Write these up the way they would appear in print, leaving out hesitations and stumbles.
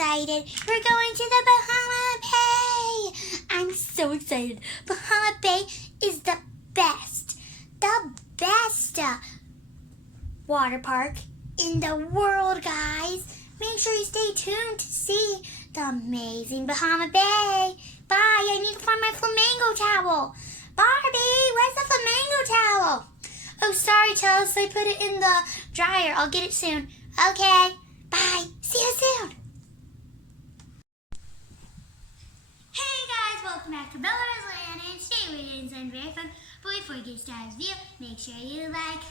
excited. We're going to the Bahama Bay. I'm so excited. Bahama Bay is the best water park in the world, guys. Make sure you stay tuned to see the amazing Bahama Bay. Bye. I need to find my flamingo towel. Barbie, where's the flamingo towel? Oh, sorry, Chelsea. I put it in the dryer. I'll get it soon. Okay. Bye. See you soon. Hey, guys. Welcome back to Bella's Land. And today we're doing something very fun. But before we get started with the video, make sure you like,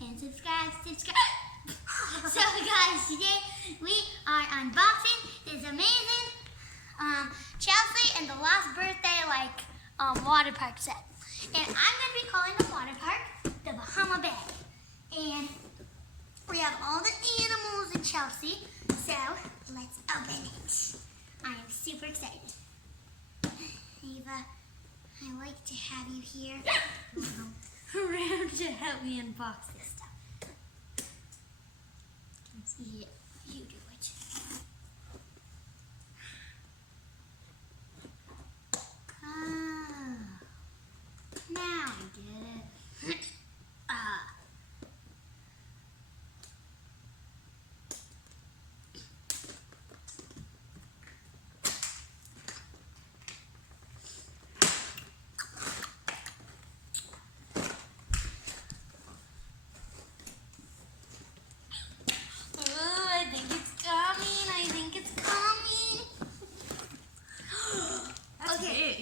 and subscribe. So, guys, today we are unboxing this amazing Chelsea and the Last Birthday water park set. And I'm going to be calling the water park the Bahama Bay. And we have all the animals in Chelsea, so let's open it. I am super excited. Ava, I like to have you here around to help me unbox this stuff. Yeah, you do it. Now I get it.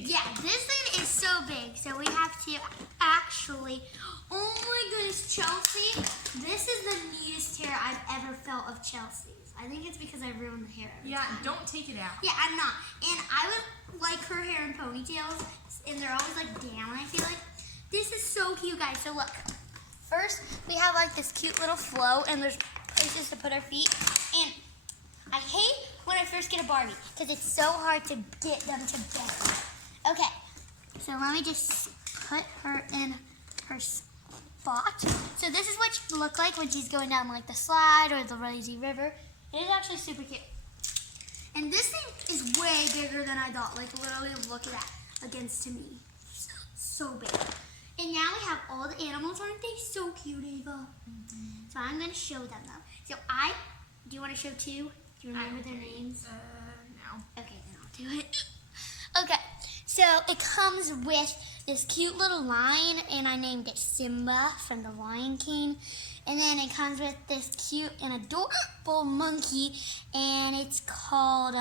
Yeah, this thing is so big, so we have to actually, oh my goodness, Chelsea, this is the neatest hair I've ever felt of Chelsea's. I think it's because I ruined the hair every time. Don't take it out. Yeah, I'm not. And I would like her hair in ponytails, and they're always like down, I feel like. This is so cute, guys. So look, first we have like this cute little flow, and there's places to put our feet. And I hate when I first get a Barbie, because it's so hard to get them to bend. Okay, so let me just put her in her spot. So this is what she look like when she's going down like the slide or the lazy river. It is actually super cute. And this thing is way bigger than I thought. Like literally look at that against to me. So big. And now we have all the animals. Aren't they so cute, Ava? So I'm going to show them though. So do you want to show two? Do you remember their names? No. Okay, then I'll do it. Okay. So it comes with this cute little lion, and I named it Simba from the Lion King. And then it comes with this cute and adorable monkey, and it's called,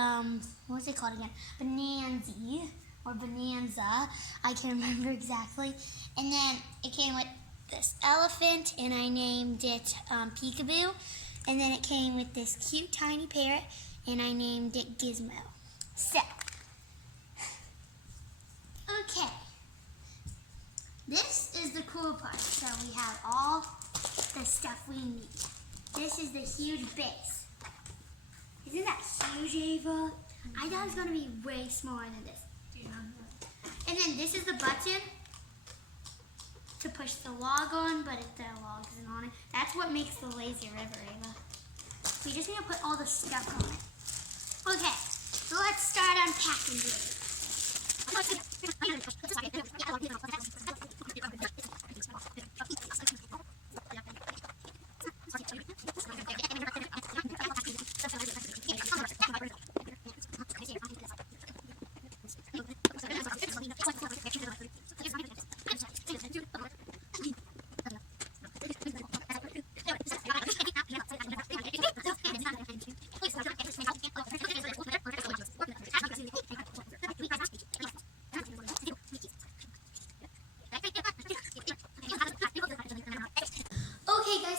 what's it called again? Bonanza, or Bonanza. I can't remember exactly. And then it came with this elephant, and I named it Peekaboo. And then it came with this cute tiny parrot, and I named it Gizmo. So, okay, this is the cool part. So we have all the stuff we need. This is the huge base. Isn't that huge, Ava? I thought it was going to be way smaller than this. And then this is the button to push the log on, but if the log isn't on it, that's what makes the lazy river, Ava. We just need to put all the stuff on it. Okay, so let's start unpacking this.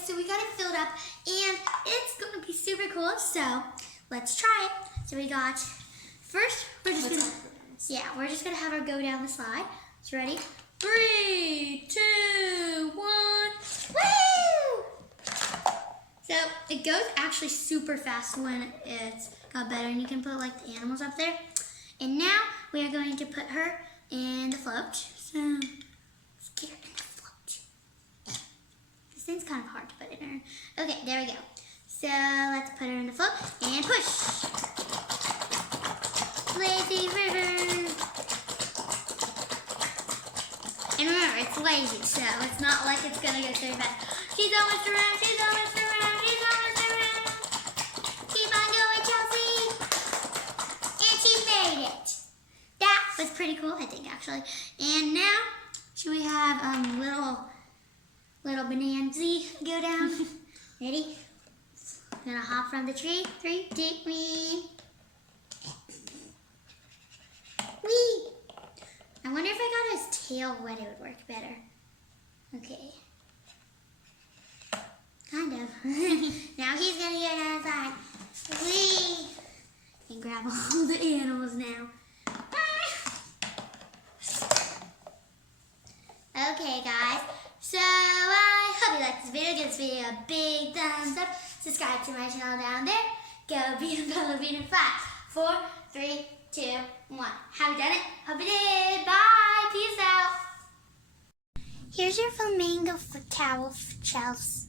So we got it filled up, and it's going to be super cool, so let's try it. So we got, first, we're just going to have her go down the slide. So ready? 3, 2, 1, woo! So it goes actually super fast when it's got better, and you can put like the animals up there. And now we are going to put her in the float. So let's get her in the float. This thing's kind of hard to put in her. Okay, there we go. So let's put her in the float and push. lazy river. And remember, it's lazy, so it's not like it's gonna go so fast. She's almost around, she's almost around, she's almost around. Keep on going, Chelsea. And she made it. That was pretty cool, I think, actually. And now, should we have little Bonanza go down? Ready? Gonna hop from the tree. 3, 2, 1. Whee! I wonder if I got his tail wet, it would work better. Okay. Kind of. Now he's gonna get outside. Whee! And grab all the animals now. Okay, guys. So I hope you liked this video. Give this video a big thumbs up. Subscribe to my channel down there. Go be a ballerina. 5, 4, 3, 2, 1. Have you done it? Hope you did. Bye. Peace out. Here's your flamingo towel for Chelsea.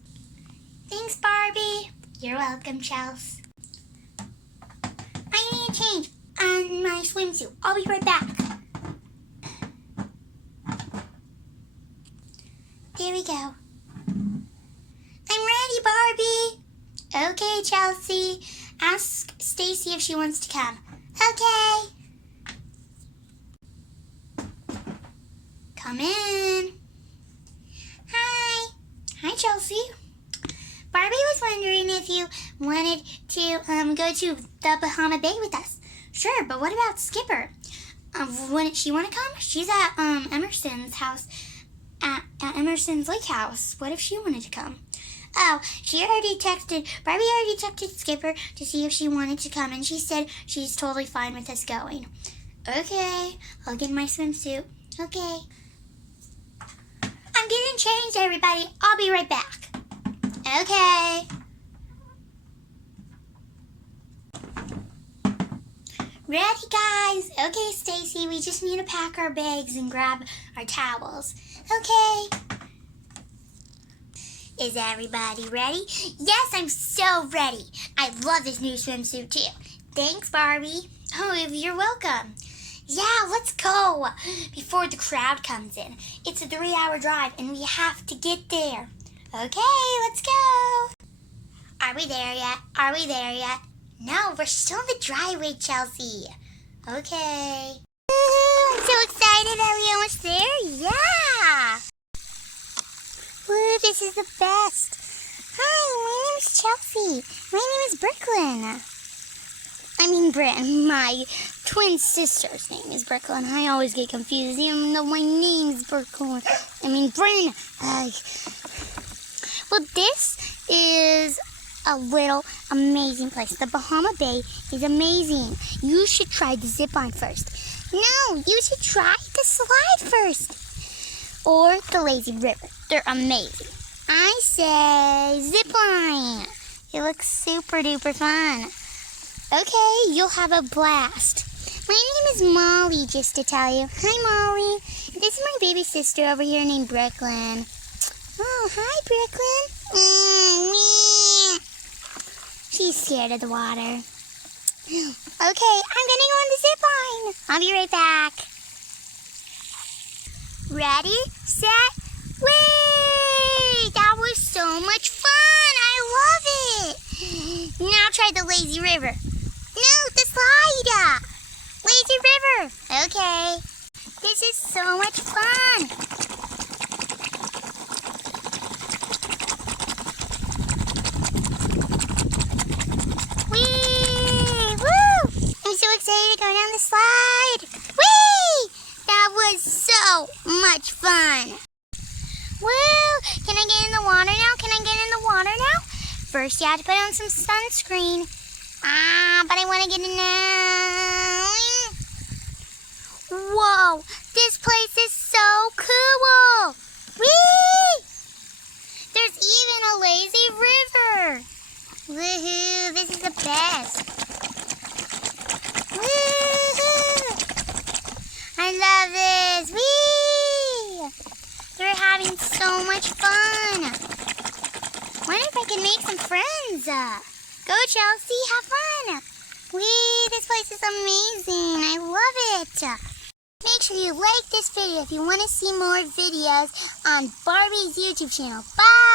Thanks, Barbie. You're welcome, Chelsea. I need to change on my swimsuit. I'll be right back. There we go. I'm ready, Barbie. Okay, Chelsea. Ask Stacy if she wants to come. Okay. Come in. Hi. Hi, Chelsea. Barbie was wondering if you wanted to go to the Bahama Bay with us. Sure, but what about Skipper? Wouldn't she want to come? She's at Emerson's house, at Emerson's lake house. What if she wanted to come? Oh, Barbie already texted Skipper to see if she wanted to come, and she said she's totally fine with us going. Okay, I'll get in my swimsuit. Okay. I'm getting changed, everybody. I'll be right back. Okay. Ready, guys? Okay, Stacy, we just need to pack our bags and grab our towels. Okay. Is everybody ready? Yes, I'm so ready. I love this new swimsuit too. Thanks, Barbie. Oh, you're welcome. Yeah, let's go before the crowd comes in. It's a 3-hour drive and we have to get there. Okay, let's go. Are we there yet? Are we there yet? No, we're still in the driveway, Chelsea. Okay. I'm so excited. Are we almost there? Yeah. Woo, this is the best. Hi, my name is Chelsea. My name is Brooklyn. I mean Bryn. My twin sister's name is Brooklyn. I always get confused even though my name's Brooklyn. I mean Bryn. Well, this is a little amazing place. The Bahama Bay is amazing. You should try the zip line first. No, you should try the slide first. Or the lazy river. They're amazing. I say zip line. It looks super duper fun. Okay, you'll have a blast. My name is Molly, just to tell you. Hi, Molly. This is my baby sister over here named Brooklyn. Oh, hi, Brooklyn. She's scared of the water. Okay, I'm gonna go on the zip line. I'll be right back. Ready, set, wait! That was so much fun. I love it. Now try the lazy river. No, the slide. Lazy river. Okay. This is so much fun. Whee! Woo! I'm so excited to go down the slide. Whee! That was so much fun. Woo! Can I get in the water now? Can I get in the water now? First, you have to put on some sunscreen. But I want to get in now. Whoa! This place is so cool. Whee! There's even a lazy river. Woohoo! This is the best. Woohoo! I love this. Whee! They're having so much fun. Wonder if I can make some friends. Go, Chelsea. Have fun. Whee! This place is is amazing. I love it. Make sure you like this video if you want to see more videos on Barbie's YouTube channel. Bye!